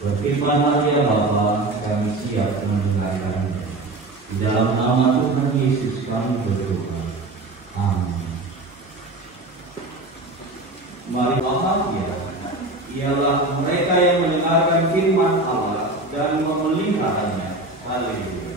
Berfirmanlah ya Bapa, kami siap mendengarkannya. Di dalam nama Tuhan Yesus kami berdoa. Amin. Mari bahagia ialah mereka yang mendengarkan firman Allah dan memeliharanya. Haleluya.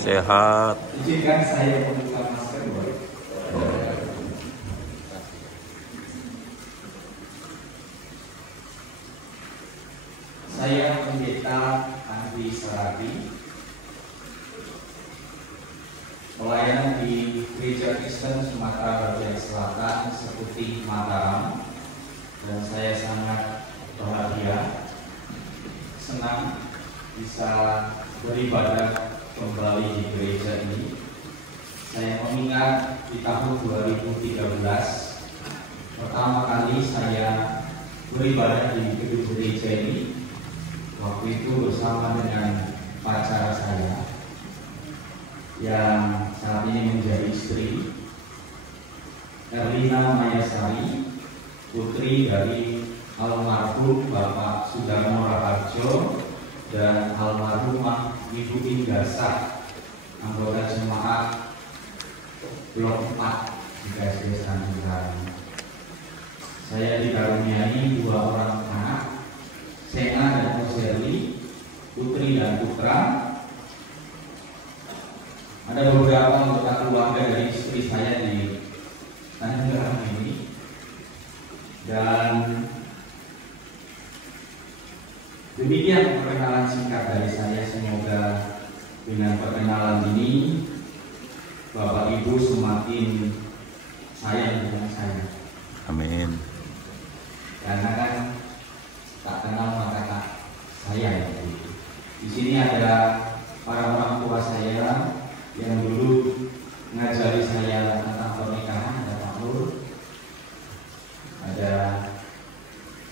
Sehat. Izinkan saya membuka masker, boleh? Saya Pendeta Andri Saragi, pelayanan di Gereja Kristen Sumatera Bagian Selatan Seputi Mataram, dan saya sangat bahagia, senang bisa beribadah kembali di gereja ini. Saya mengingat di tahun 2013 pertama kali saya beribadah di gedung gereja ini. Waktu itu bersama dengan pacar saya yang saat ini menjadi istri, Erlina Mayasari, putri dari almarhum Bapak Sudarmo Raharjo dan almarhumah Ibu Indasa, anggota jemaat Blok 4 di KSD Sanjurang. Saya dikaruniai 2 orang anak, Sena dan Oserli, putri dan putra. Ada beberapa anggota keluarga dari istri saya di Sanjurang ini, dan demikian perkenalan singkat dari saya. Semoga dengan perkenalan ini Bapak Ibu semakin sayang dengan saya. Amin. Karena kan tak kenal maka tak sayang. Di sini ada para orang tua saya yang dulu ngajari saya tentang pernikahan. Ada Pak Nur, ada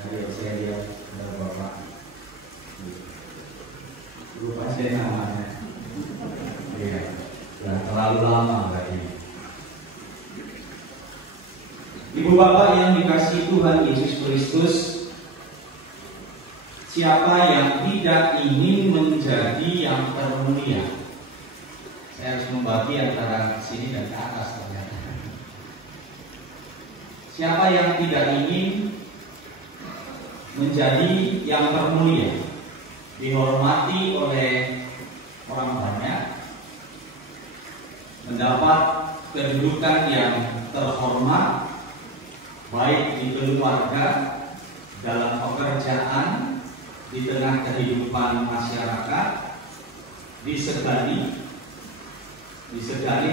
saya lihat ada Bapak. Lupa saya namanya. Iya, sudah terlalu lama berarti. Ibu bapak yang dikasihi Tuhan Yesus Kristus, siapa yang tidak ingin menjadi yang termulia? Saya harus membagi antara sini dan ke atas ternyata. Siapa yang tidak ingin menjadi yang termulia, dihormati oleh orang banyak, mendapat kedudukan yang terhormat, baik di keluarga, dalam pekerjaan, di tengah kehidupan masyarakat, disegani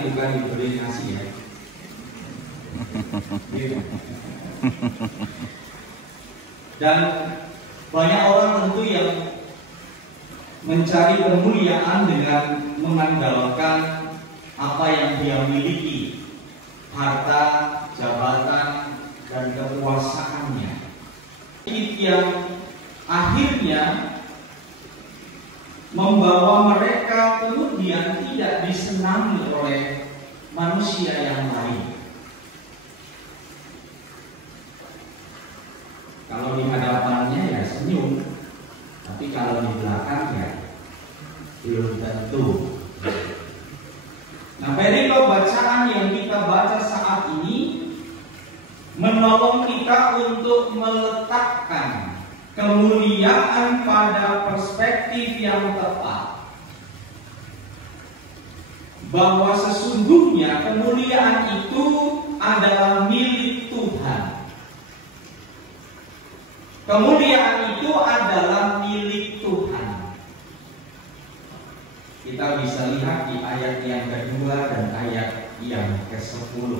bukan diberi nasi ya. Dan banyak orang tentu yang mencari kemuliaan dengan mengandalkan apa yang dia miliki, harta, jabatan, dan kekuasaannya. Yang akhirnya membawa mereka kemudian tidak disenangi oleh manusia yang lain. Kalau di hadapannya ya senyum, tapi kalau di belakangnya belum tentu. Nah, perikop bacaan yang kita baca saat ini menolong kita untuk meletakkan kemuliaan pada perspektif yang tepat, bahwa sesungguhnya kemuliaan itu adalah milik Tuhan. Kemuliaan itu adalah milik Tuhan. Kita bisa lihat di ayat yang kedua dan ayat yang ke-10.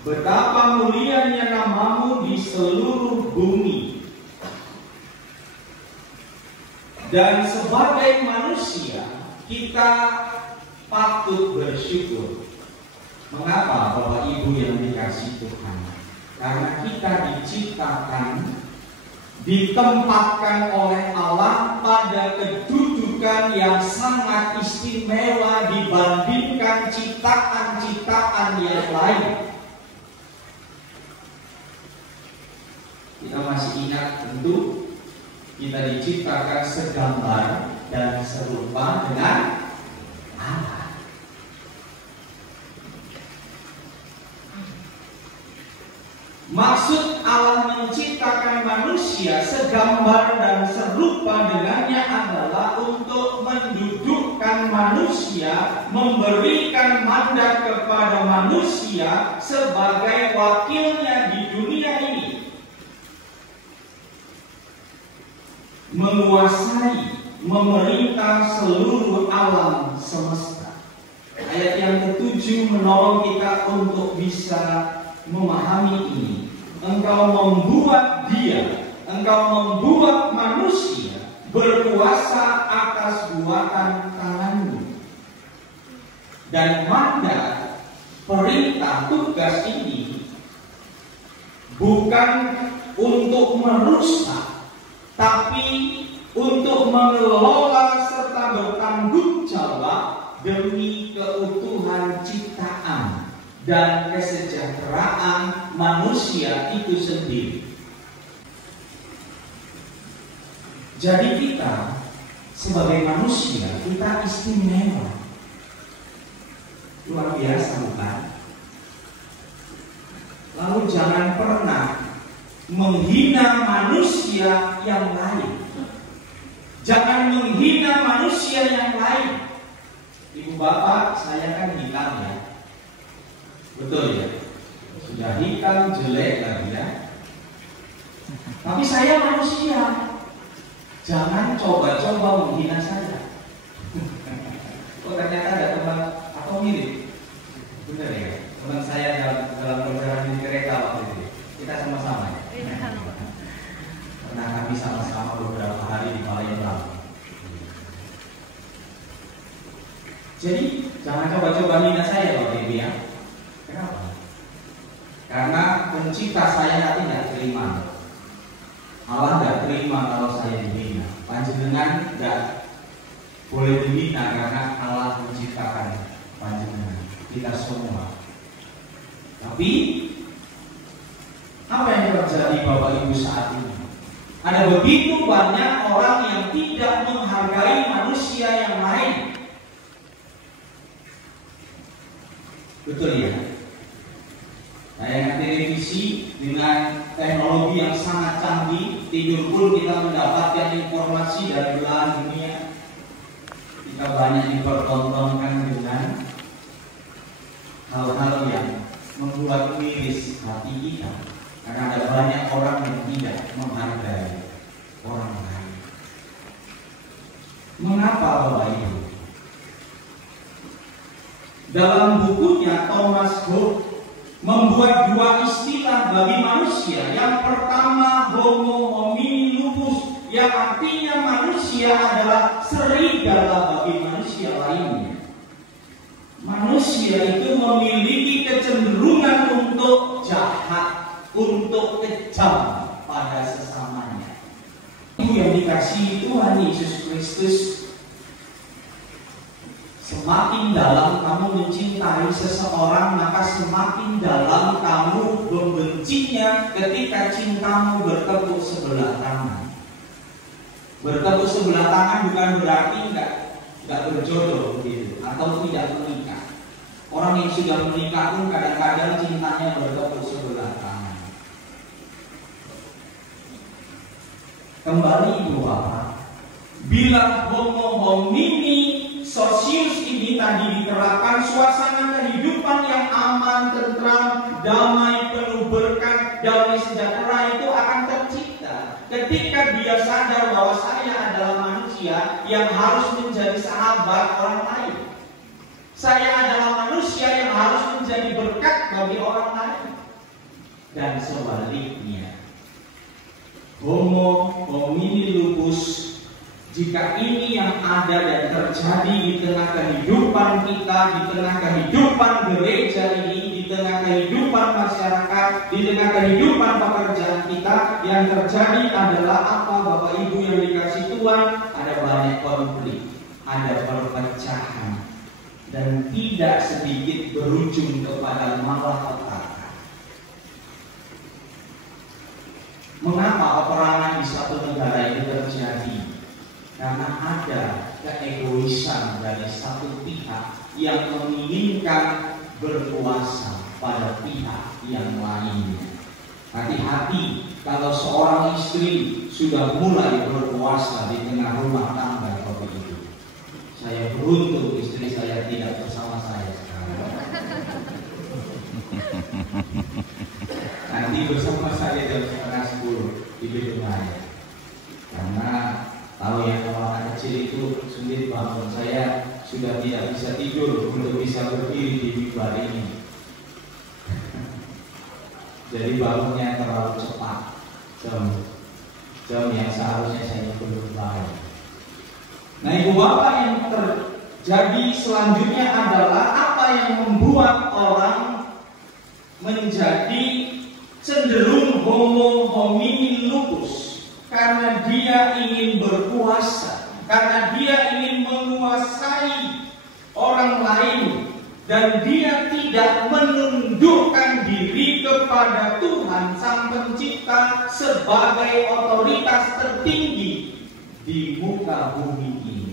Betapa mulianya namamu di seluruh bumi. Dan sebagai manusia, kita patut bersyukur. Mengapa Bapak Ibu yang dikasihi Tuhan? Karena kita diciptakan, ditempatkan oleh Allah pada kedudukan yang sangat istimewa dibandingkan ciptaan-ciptaan yang lain. Kita masih ingat tentu kita diciptakan segambar dan serupa dengan Allah. Maksud Allah menciptakan manusia segambar dan serupa dengannya adalah untuk mendudukkan manusia, memberikan mandat kepada manusia sebagai wakilnya di dunia ini, menguasai, memerintah seluruh alam semesta. Ayat yang ke-7 menolong kita untuk bisa memahami ini. Engkau membuat manusia berkuasa atas buatan tanganmu. Dan mandat, perintah, tugas ini bukan untuk merusak, tapi untuk mengelola serta bertanggung jawab demi keutuhan ciptaan dan kesejahteraan manusia itu sendiri. Jadi kita sebagai manusia, kita istimewa. Luar biasa bukan? Lalu jangan pernah menghina manusia yang lain. Jangan menghina manusia yang lain. Ibu bapak, saya kan hitam ya. Betul ya? Sudah hitam, jelek lagi ya. Tapi saya manusia. Jangan coba-coba menghina saya. Oh ternyata ada teman atau mirip. Benar ya? Teman saya dalam perjalanan di kereta waktu itu. Kita sama-sama ya? Pernah kami sama-sama beberapa hari di Palembang. Jadi jangan coba-coba menghina saya Bapak Ibu ya. Kenapa? Karena pencipta saya nanti tidak terima. Allah tidak terima kalau saya dihina. Panjenengan tidak boleh dihina karena Allah menciptakan panjenengan, kita semua. Tapi apa yang terjadi Bapak Ibu saat ini? Ada begitu banyak orang yang tidak menghargai manusia yang lain. Betul ya? Tayangan televisi dengan teknologi yang sangat canggih, tidur pun kita mendapatkan informasi dari belahan dunia. Kita banyak dipertontonkan dengan hal-hal yang membuat miris hati kita, karena ada banyak orang yang tidak menghargai orang lain. Mengapa Bapak Ibu? Dalam bukunya Thomas Hobbes membuat dua istilah bagi manusia. Yang pertama Homo homini lupus, yang artinya manusia adalah serigala bagi manusia lainnya. Manusia itu memiliki kecenderungan untuk jahat, untuk kejam pada sesamanya. Itu yang dikasihi Tuhan Yesus Kristus. Semakin dalam kamu mencintai seseorang, maka semakin dalam kamu membencinya ketika cintamu bertepuk sebelah tangan. Bertepuk sebelah tangan bukan berarti enggak berjodoh gitu, atau tidak menikah. Orang yang sudah menikah pun kadang-kadang cintanya bertepuk sebelah tangan. Kembali Ibu Bapak, bila Homo homini Socius ini tadi diterapkan, suasana kehidupan yang aman, tentram, damai, penuh berkat, damai sejahtera itu akan tercipta ketika dia sadar bahwa saya adalah manusia yang harus menjadi sahabat orang lain. Saya adalah manusia yang harus menjadi berkat bagi orang lain. Dan sebaliknya, Homo homini lupus Jika ini yang ada dan terjadi di tengah kehidupan kita, di tengah kehidupan gereja ini, di tengah kehidupan masyarakat, di tengah kehidupan pekerjaan kita, yang terjadi adalah apa, Bapak Ibu yang dikasih Tuhan? Ada banyak konflik, ada perpecahan, dan tidak sedikit berujung kepada malapetaka. Mengapa peperangan di satu negara itu terjadi? Karena ada keegoisan dari satu pihak yang menginginkan berkuasa pada pihak yang lainnya. Hati-hati kalau seorang istri sudah mulai berkuasa di tengah rumah tangga Bapak Ibu. Saya beruntung istri saya tidak bersama saya sekarang. Nanti bersama saya jam 9:30 di gedung raya. Karena tahu ya, kalau anak kecil itu sulit bangun. Saya sudah tidak bisa tidur untuk bisa berdiri di mimbar ini. Jadi bangunnya terlalu cepat, jam yang seharusnya saya belum bangun. Nah, Ibu Bapak, yang terjadi selanjutnya adalah apa yang membuat orang menjadi cenderung homo homini lupus. Karena dia ingin berkuasa, karena dia ingin menguasai orang lain, dan dia tidak menundukkan diri kepada Tuhan Sang Pencipta sebagai otoritas tertinggi di muka bumi ini.